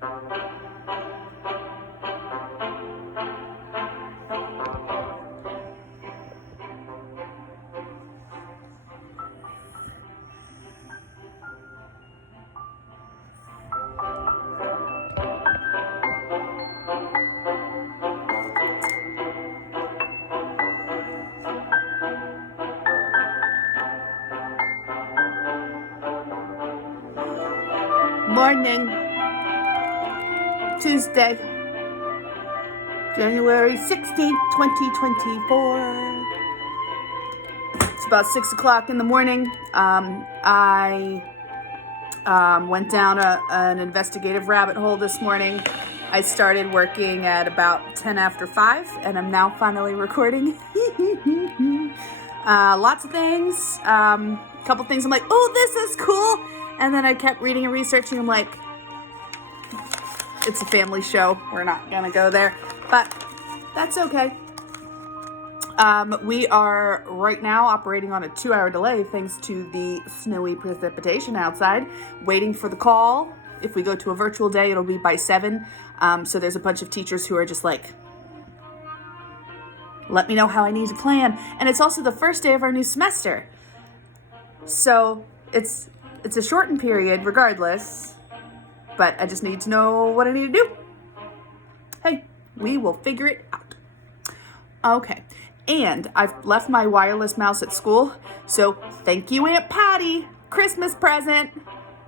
Morning, Tuesday, January 16th, 2024. It's about 6 o'clock in the morning. I went down an investigative rabbit hole this morning. I started working at about 10 after 5, and I'm now finally recording. Lots of things. A couple things I'm like, oh, this is cool. And then I kept reading and researching. I'm like, it's a family show. We're not going to go there. But that's okay. We are right now operating on a 2-hour delay thanks to the snowy precipitation outside, waiting for the call. If we go to a virtual day, it'll be by 7. So there's a bunch of teachers who are just like, let me know how I need to plan. And it's also the first day of our new semester. So it's a shortened period regardless, but I just need to know what I need to do. Hey, we will figure it out. Okay, and I've left my wireless mouse at school, so thank you, Aunt Patty, Christmas present.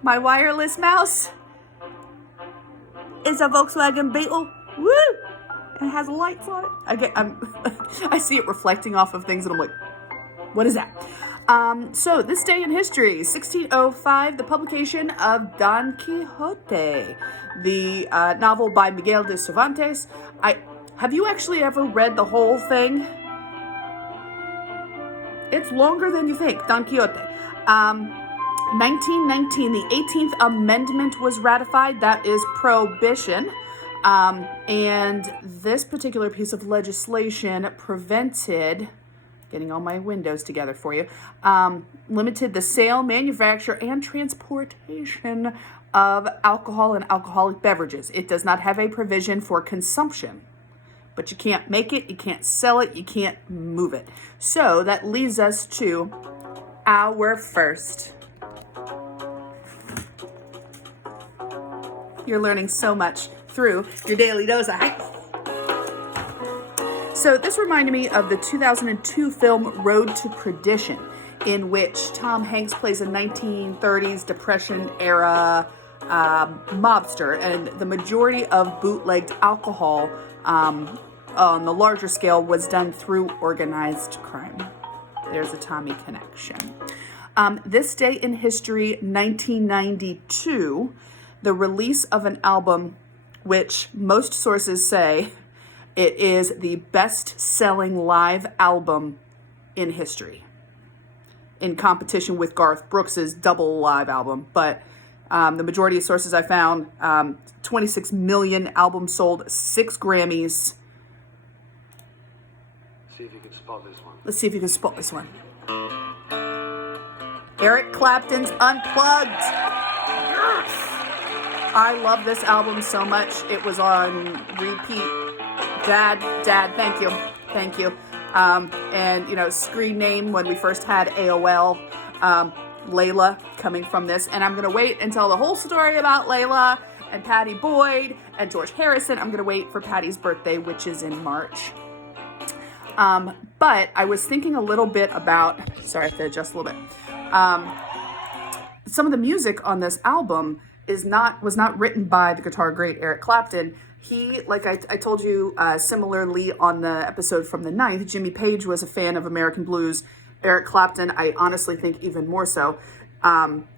My wireless mouse is a Volkswagen Beetle. Woo! And it has lights on it. I see it reflecting off of things, and I'm like, what is that? So this day in history, 1605, the publication of Don Quixote, the novel by Miguel de Cervantes. Have you actually ever read the whole thing? It's longer than you think, Don Quixote. 1919, the 18th Amendment was ratified. That is prohibition. And this particular piece of legislation prevented, getting all my windows together for you, limited the sale, manufacture, and transportation of alcohol and alcoholic beverages. It does not have a provision for consumption, but you can't make it, you can't sell it, you can't move it. So that leads us to our first. You're learning so much through your daily dose of hype. So this reminded me of the 2002 film Road to Perdition, in which Tom Hanks plays a 1930s Depression era mobster, and the majority of bootlegged alcohol on the larger scale was done through organized crime. There's a Tommy connection. This day in history, 1992, the release of an album which most sources say it is the best-selling live album in history, in competition with Garth Brooks's double live album. But the majority of sources I found, 26 million albums sold, 6 Grammys. See if you can spot this one. Let's see if you can spot this one. Eric Clapton's Unplugged. Yes! I love this album so much. It was on repeat. Dad, thank you. And, you know, screen name when we first had AOL, Layla, coming from this. And I'm going to wait and tell the whole story about Layla and Patty Boyd and George Harrison. I'm going to wait for Patty's birthday, which is in March. But I was thinking a little bit about, sorry, I have to adjust a little bit. Some of the music on this album was not written by the guitar great Eric Clapton. He, like I told you, similarly on the episode from the 9th, Jimmy Page was a fan of American blues. Eric Clapton, I honestly think even more so.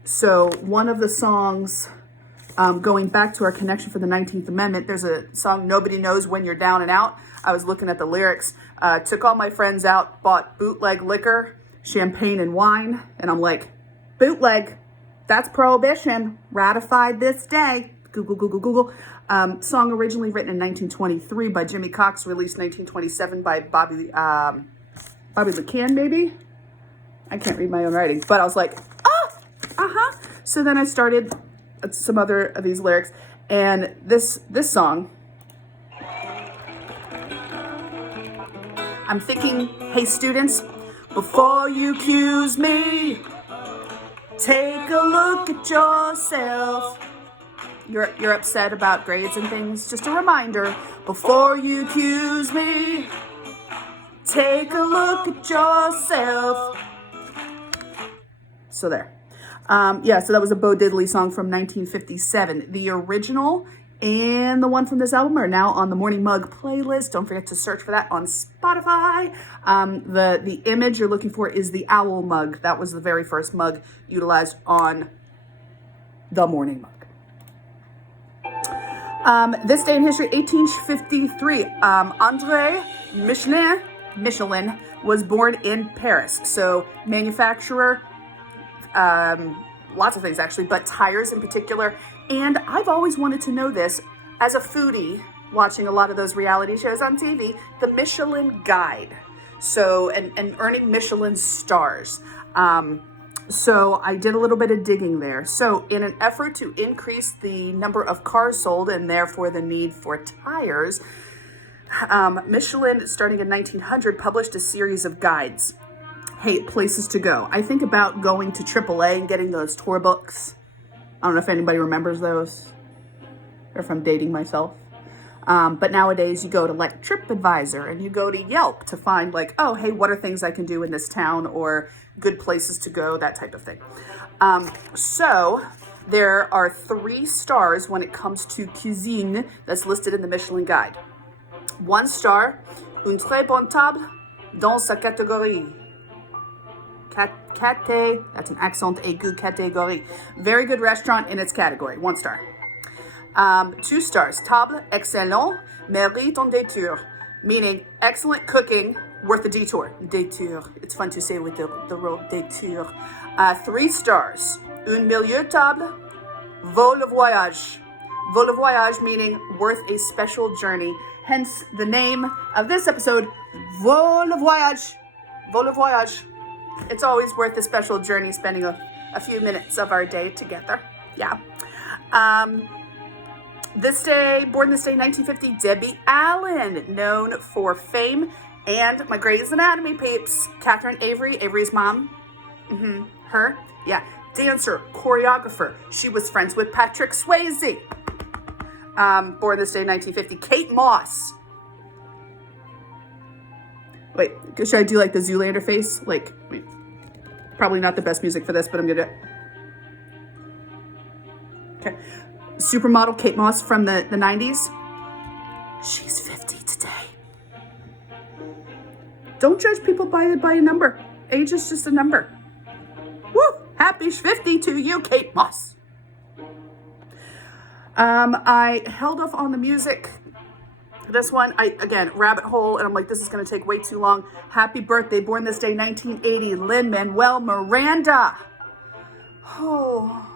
So one of the songs, going back to our connection for the 19th Amendment, there's a song, Nobody Knows When You're Down and Out. I was looking at the lyrics, took all my friends out, bought bootleg liquor, champagne and wine, and I'm like, bootleg, that's prohibition, ratified this day. Google. Song originally written in 1923 by Jimmy Cox, released 1927 by Bobby McCann, maybe? I can't read my own writing, but I was like, So then I started some other of these lyrics, And this song, I'm thinking, hey students, before you accuse me, take a look at yourself. You're upset about grades and things. Just a reminder, before you accuse me, take a look at yourself. So there. Yeah, so that was a Bo Diddley song from 1957. The original and the one from this album are now on the Morning Mug playlist. Don't forget to search for that on Spotify. The image you're looking for is the owl mug. That was the very first mug utilized on the Morning Mug. This day in history, 1853, André Michelin was born in Paris. So manufacturer, lots of things actually, but tires in particular. And I've always wanted to know this as a foodie, watching a lot of those reality shows on TV, the Michelin Guide. So, and earning Michelin stars. So I did a little bit of digging there. So in an effort to increase the number of cars sold and therefore the need for tires, Michelin, starting in 1900, published a series of guides. Hey, places to go. I think about going to AAA and getting those tour books. I don't know if anybody remembers those or if I'm dating myself. But nowadays you go to like TripAdvisor and you go to Yelp to find like, oh, hey, what are things I can do in this town or good places to go, that type of thing. So there are 3 stars when it comes to cuisine that's listed in the Michelin Guide. 1 star, une très bonne table dans sa catégorie. Caté, that's an accent aigu, catégorie. Very good restaurant in its category, 1 star. 2 stars, table excellent, mérite un détour, meaning excellent cooking, worth a detour. Détour, it's fun to say with the road détour. 3 stars, un milieu table, vaut le voyage. Vaut le voyage, meaning worth a special journey. Hence the name of this episode, Vaut le voyage. Vaut le voyage. It's always worth a special journey, spending a few minutes of our day together. Yeah. Born this day, 1950, Debbie Allen, known for fame and my Grey's Anatomy peeps, Catherine Avery, Avery's mom. Her, yeah. Dancer, choreographer. She was friends with Patrick Swayze. Born this day, 1950, Kate Moss. Wait, should I do like the Zoolander face? Like, wait, probably not the best music for this, but I'm gonna do it. Okay. Supermodel Kate Moss from the 90s. She's 50 today. Don't judge people by a number. Age is just a number. Woo! Happy 50 to you, Kate Moss. I held off on the music. This one, again, rabbit hole, and I'm like, this is going to take way too long. Happy birthday, born this day, 1980, Lin-Manuel Miranda. Oh,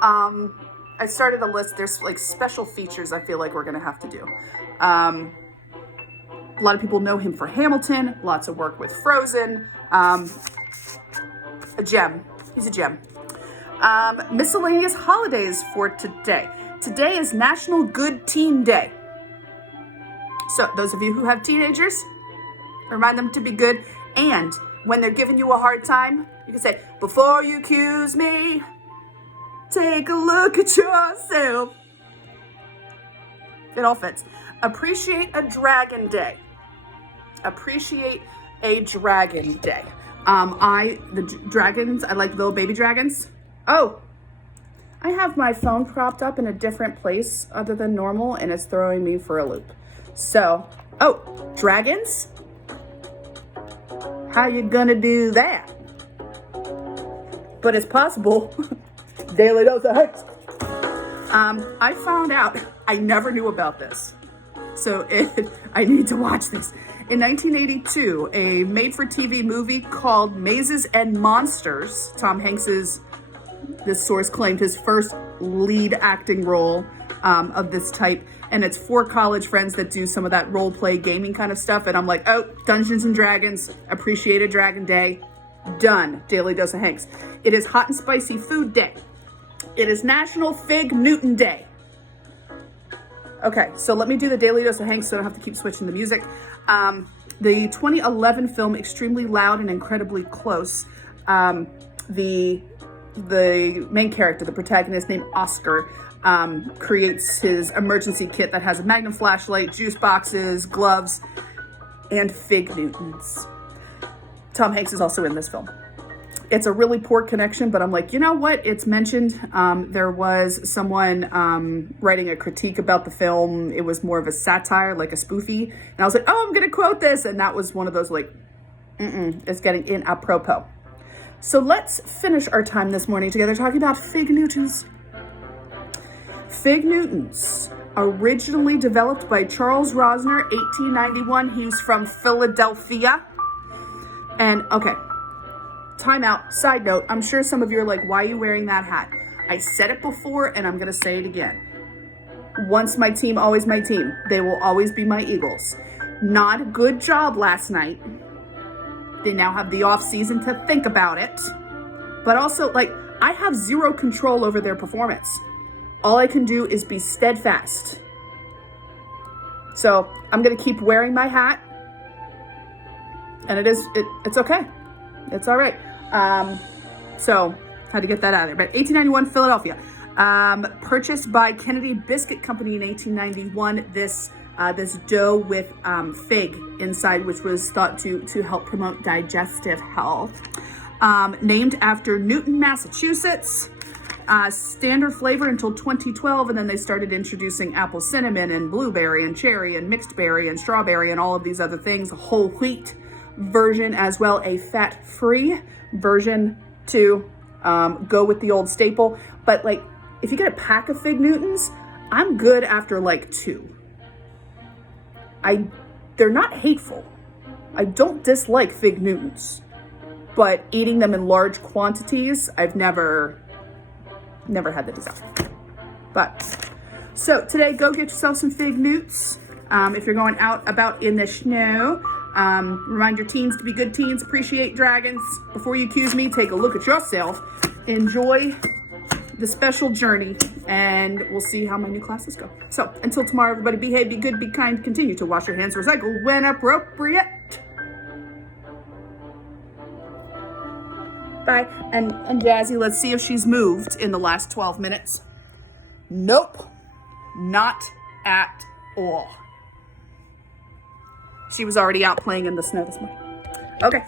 I started a list. There's like special features I feel like we're going to have to do. A lot of people know him for Hamilton, lots of work with Frozen. A gem. He's a gem. Miscellaneous holidays for today. Today is National Good Teen Day. So those of you who have teenagers, remind them to be good. And when they're giving you a hard time, you can say, before you accuse me, take a look at yourself. It all fits. Appreciate a Dragon Day. Appreciate a Dragon Day. The dragons, I like little baby dragons. Oh, I have my phone propped up in a different place other than normal, and it's throwing me for a loop. So, oh, dragons? How you gonna do that? But it's possible. Daily dose of hex. I found out, I never knew about this. So I need to watch this. In 1982, a made-for-TV movie called Mazes and Monsters, Tom Hanks's, this source claimed, his first lead acting role of this type. And it's 4 college friends that do some of that role play gaming kind of stuff. And I'm like, oh, Dungeons and Dragons, appreciate a Dragon Day. Done. Daily Dose of Hanks. It is Hot and Spicy Food Day. It is National Fig Newton Day. Okay, so let me do the Daily Dose of Hanks so I don't have to keep switching the music. The 2011 film Extremely Loud and Incredibly Close, the main character, the protagonist named Oscar, creates his emergency kit that has a Magnum flashlight, juice boxes, gloves, and Fig Newtons. Tom Hanks is also in this film. It's a really poor connection, but I'm like, you know what? It's mentioned. There was someone writing a critique about the film. It was more of a satire, like a spoofy. And I was like, oh, I'm going to quote this. And that was one of those like, it's getting in apropos. So let's finish our time this morning together talking about Fig Newtons. Fig Newtons, originally developed by Charles Rosner, 1891. He was from Philadelphia. And okay. Time out. Side note, I'm sure some of you are like, why are you wearing that hat? I said it before and I'm going to say it again. Once my team, always my team. They will always be my Eagles. Not a good job last night. They now have the off season to think about it. But also, like, I have zero control over their performance. All I can do is be steadfast. So I'm going to keep wearing my hat. And it's okay. It's all right. So had to get that out of there. But 1891, Philadelphia. Purchased by Kennedy Biscuit Company in 1891. This dough with fig inside, which was thought to help promote digestive health. Named after Newton, Massachusetts. Standard flavor until 2012, and then they started introducing apple cinnamon and blueberry and cherry and mixed berry and strawberry and all of these other things. Whole wheat version as well, a fat-free version to go with the old staple. But like, if you get a pack of Fig Newtons, I'm good after like 2. They're not hateful. I don't dislike Fig Newtons, but eating them in large quantities, I've never had the desire. But so today, go get yourself some Fig Newts. If you're going out about in the snow. Remind your teens to be good teens, appreciate dragons. Before you accuse me, take a look at yourself. Enjoy the special journey, and we'll see how my new classes go. So until tomorrow, everybody, behave, be good, be kind, continue to wash your hands, recycle when appropriate. Bye. And Jazzy, let's see if she's moved in the last 12 minutes. Nope, not at all. She was already out playing in the snow this morning. Okay.